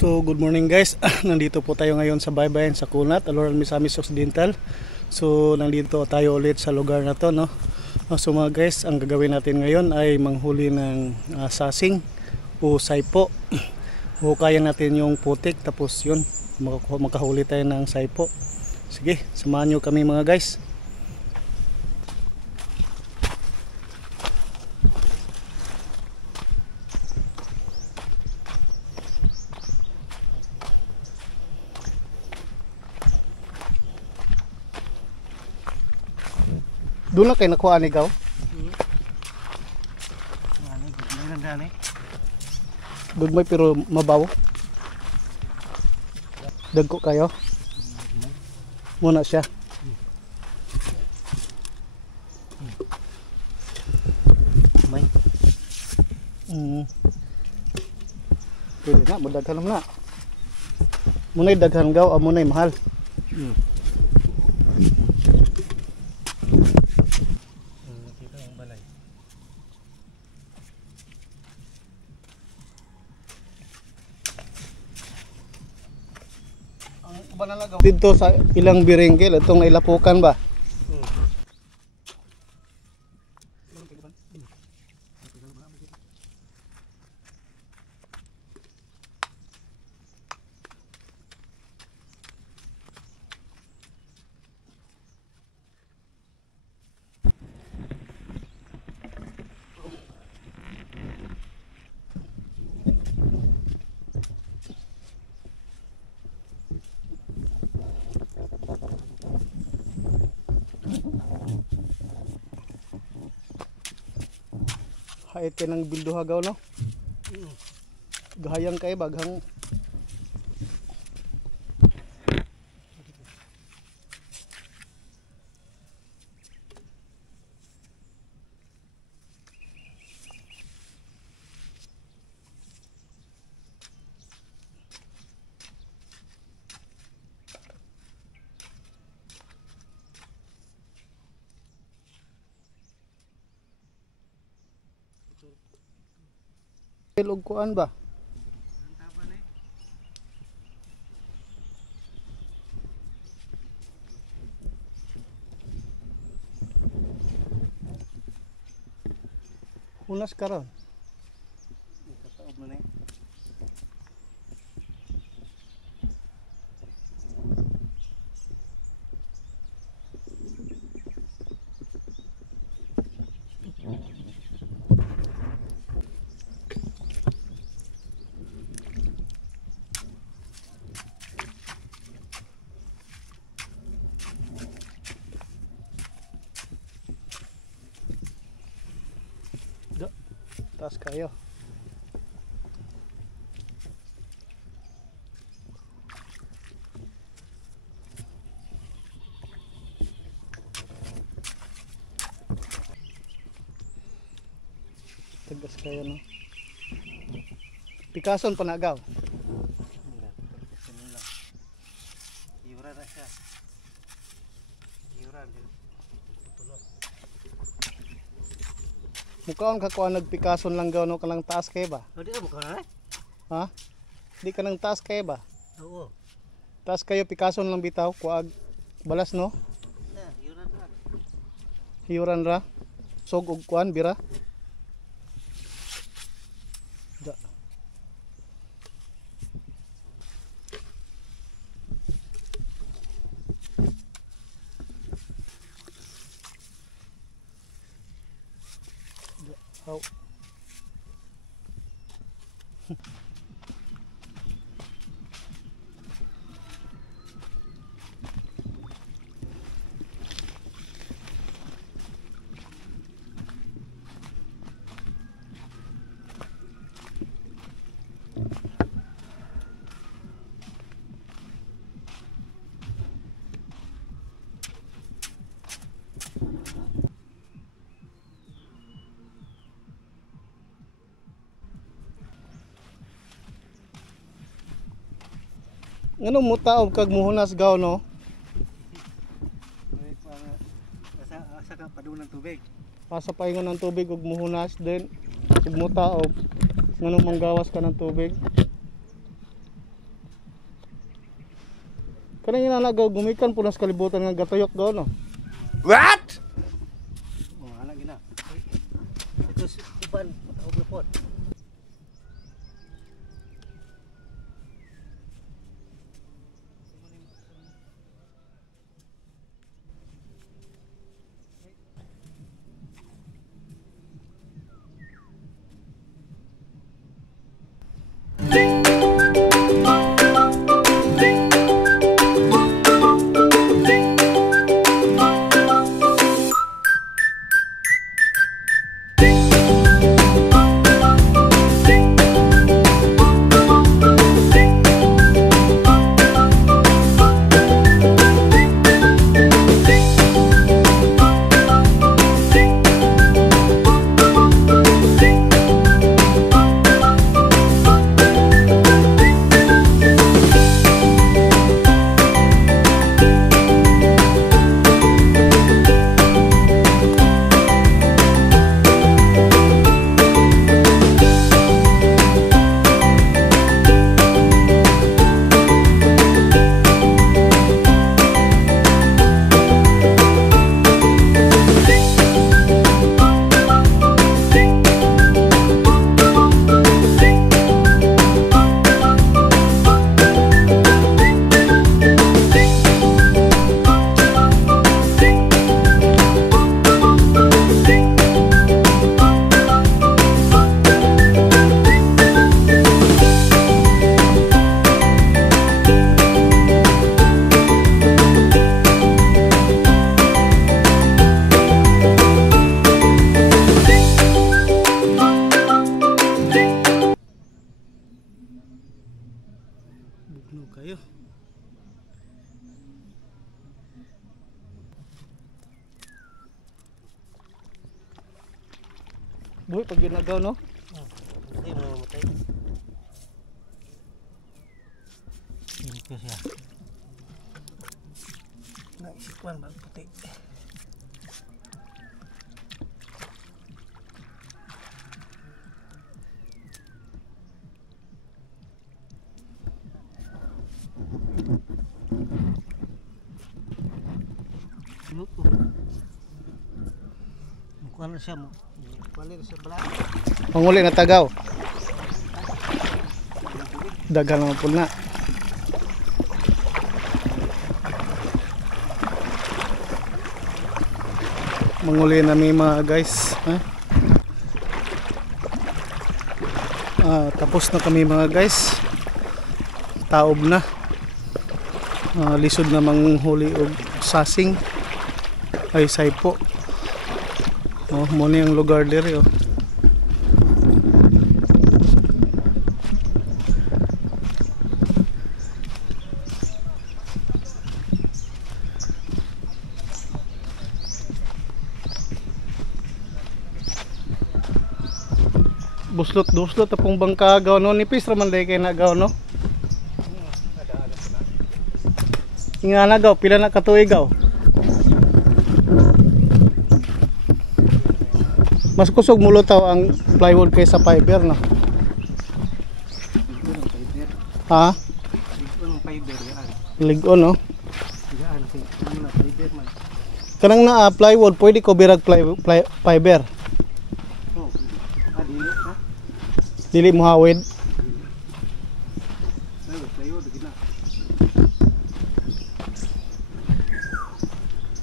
So good morning guys. Nandito po tayo ngayon sa baybayin sa Kunat, Aloran, Misamis Occidental. So nandito tayo ulit sa lugar na to, no. So mga guys, ang gagawin natin ngayon ay manghuli ng sasing o saipo. Hukayan natin yung putik, tapos yun makahuli tayo ng saipo. Sige, samahan nyo kami mga guys. Doon na kayo nakuha ni Gaw? Gugmay pero mabaw. Dagko kayo? Muna siya. May. Pwede na, madaghan naman na. Muna'y daghan Gaw, muna'y mahal. Dito sa ilang biringgil itong nailapukan ba? Hait ka ng bildo hagaw, no? Gahayang kay baghang og kuan ba? Hunas karon. Kataob na ni. Taas kayo. Tagas kayo, no? Pikason panagaw. Iuran na siya. Iuran din. Mukaon ka kuha nagpikason lang gaw no kanang taas kay ba? O di ka mukaon na? Ha? Di ka nang taas kay ba? Oo. Taas kayo pikason lang bitaw kuag balas no? Hiyuran ra. Hiyuran ra. Sog og kuan bira. Da. Oh. Ngano mo taob kag muhunas gaw no? Asa ka padung ng tubig. Asa paingon ng tubig ug muhunas din ug mo taob ngano manggawas ka ng tubig. Kanang inanagaw gumikan punas kalibutan nga gatayok daw no. What? Oh, anak gina. Ito si Iban, taog na po. Bugno kayo. Boy, pag ginagaw no? Hindi mo mamatay. Hindi ko siya. Naisikwan ba puti. Luto. Mukuha na siya mo. Mukuha na siya bala. Panguli na tagaw. Dagan naman po na. Manguli na may mga guys. Ha? Tapos na kami mga guys. Taob na. Lisod na manghuli og sasing. Ay saypo. Oh, muna yung lugar diri oh. Buslot apong bangka gaw no, nipis ra man day kay nagaw no. Nga nagaw pila na katuig gaw. Mas kusog mulutaw ang plywood kaysa fiber no. Ha? Anong fiber yan? Ligon no. Yan, ano na fiber man. Kanang na plywood pwede ko birag fiber. Oh. Dili ha? Dili mo hawid. Layo gina.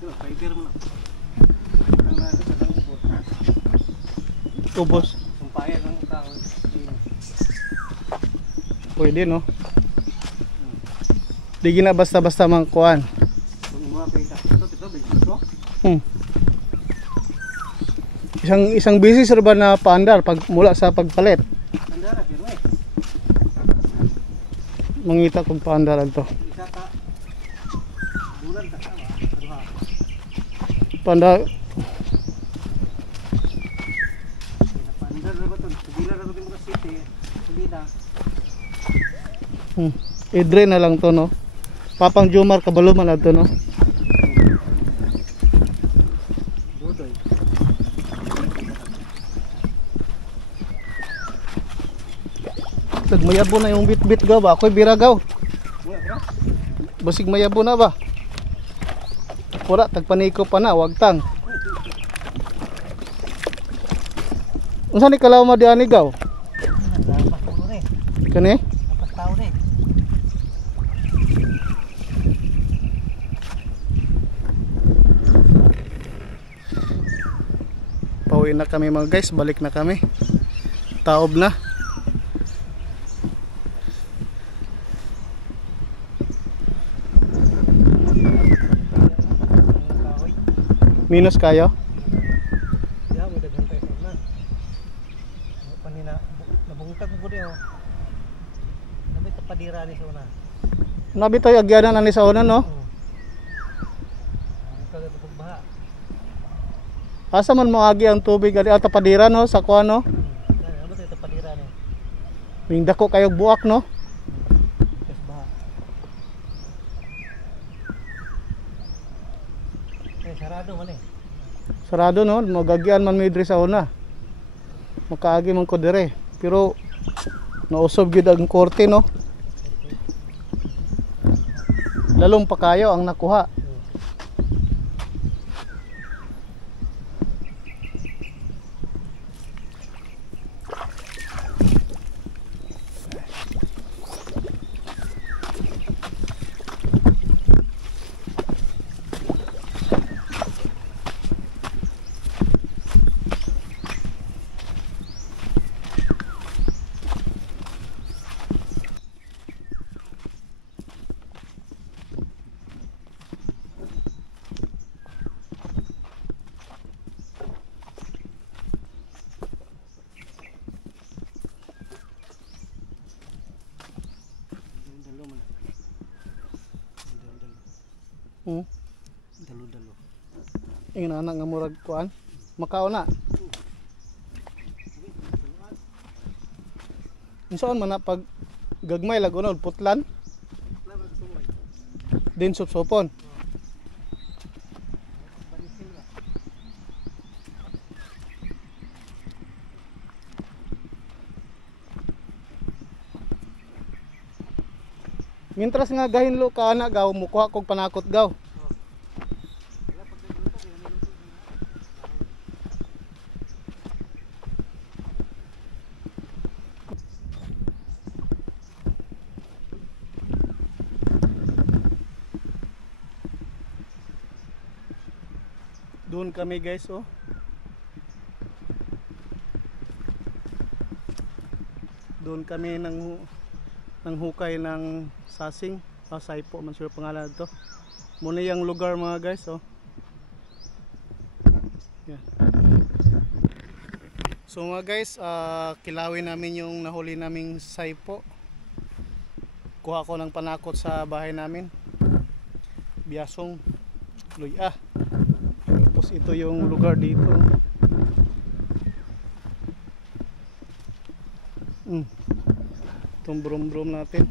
Ano fiber man. Ang na sa ubot. Ubos. Sumpayan ng kahoy. Pwede no. Di gina basta-basta mang kuan. Kung mga kita ito bigito. Isang business ra ba na paandar pag mula sa pagpalit. Andara pero Mangita kog paandar adto. isa ka bulan ka sama. Aduha. Paandar Pandar na ba to? Bila na to mga city. Salida. idre na lang to no. Papang Jomar kabalo man adto no. Bodoy. Tagmayabo na yung bit-bit gaw ba? Ako'y biragaw. Basig mayabo na ba? Wala, tagpaniko pa na, wag tang. Unsa ni kalaw mo diani gaw? Kani? Pauwi na kami mga guys, balik na kami. Taob na. Minus kayo? Ya, mo daghang kayo na. Panina nabungkag ko diyo. Nabi tapadira ni sona. Nabi tayo agyanan ani sa una no? Kagat ko baha. Asa man moagi ang tubig ali tapadira no sa kuan no? Ano tayo tapadira ni? Wing dako kayog buak no? Kas baha. Sarado man eh. Sarado no, magagyan man mi diri sa una. Makaagi man ko dire. Pero nausob gyud ang korte no. Lalong pa kayo ang nakuha. Dalo-dalo. Ingin anak nga murag kuan. Makao na. Unsaon man na pag gagmay lagunod putlan? Din supsopon. Mintras nga gahinlo ka ana gaw mukuha kog panakot gaw. Doon kami guys oh. Doon kami nang hukay ng sasing, Saipo man sure pangalan to. Muna yung lugar mga guys oh. Yeah. So mga guys, kilawin namin yung nahuli naming Saipo. Kuha ko ng panakot sa bahay namin. Biasong luya. Tapos ito yung lugar dito. Itong brum-brum natin.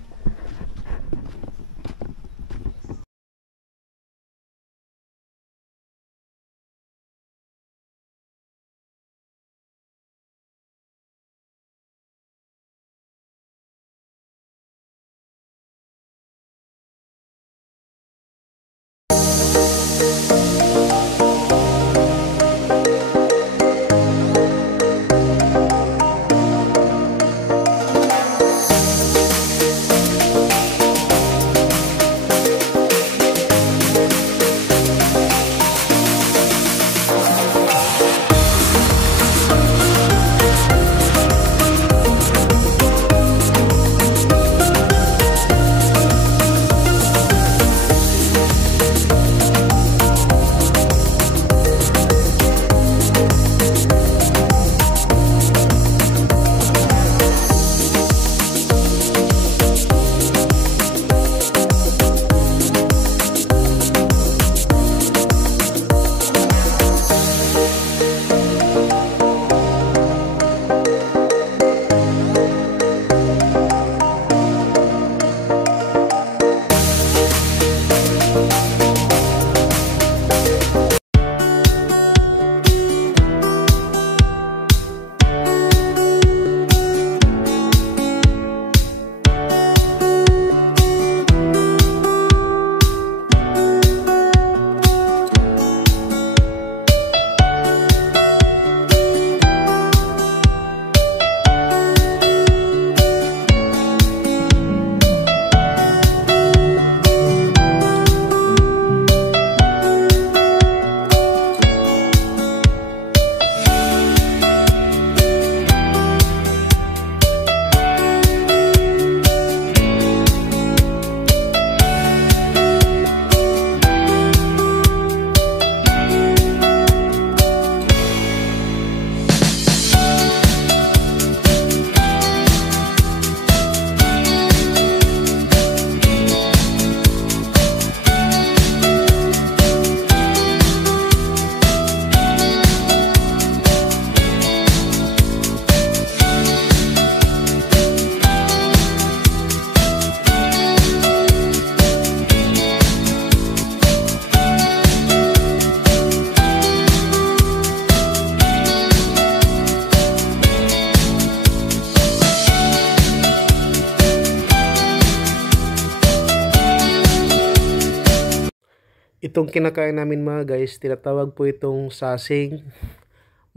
Itong kinakain namin mga guys, tinatawag po itong sasing.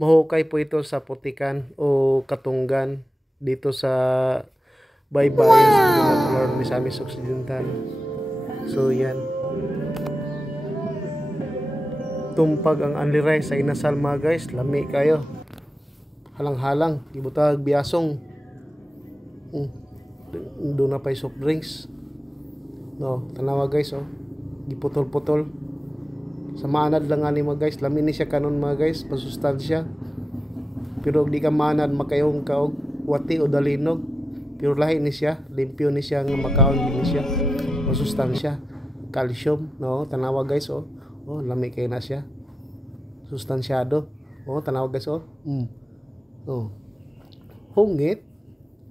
Mahukay po ito sa Putikan o Katunggan dito sa Baybayin sa Lord Misamis Occidental. So yan. Tumpag ang only rice sa inasal mga guys, lami kayo. Halang-halang, ibutag biasong. Doon na pa soft drinks. No, tanawa guys oh. Giputol-putol. Sa maanad lang ani mga guys, lami ni siya kanon mga guys, pasustansya. Pero di ka maanad makayong kaog wati o dalinog. Pero lahi ni siya, limpyo ni siya nga makaon ni siya. Pasustansya, calcium, no, tanawa guys oh. Oh, lami kay na siya. Sustansyado. Oh, tanawa guys oh. Oh. Hungit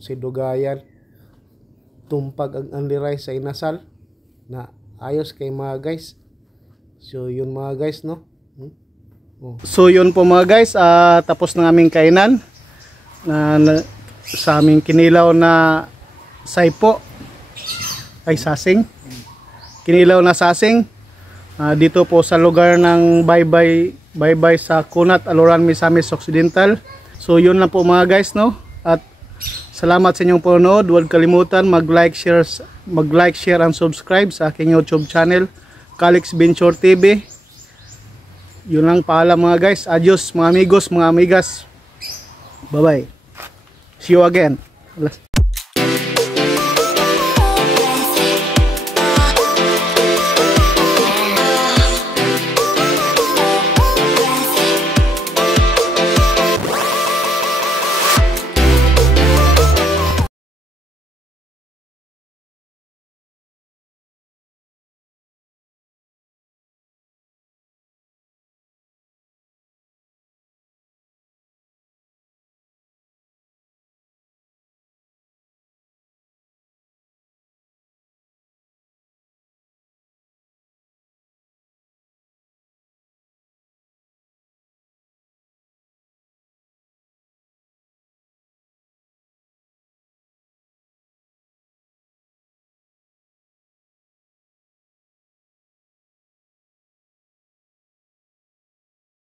si dugayan. Tumpag ang only rice sa inasal na ayos kay mga guys. So yun mga guys no. Oh. So yun po mga guys, tapos na aming kainan sa aming kinilaw na saypo ay sasing. Kinilaw na sasing dito po sa lugar ng Baybay sa Kunat, Aloran, Misamis Occidental. So yun lang po mga guys no. At salamat sa inyong panonood. Huwag kalimutan mag-like, share and subscribe sa aking YouTube channel, Calix Venture TV. Yun lang, paalam mga guys. Adios mga amigos, mga amigas. Bye bye. See you again.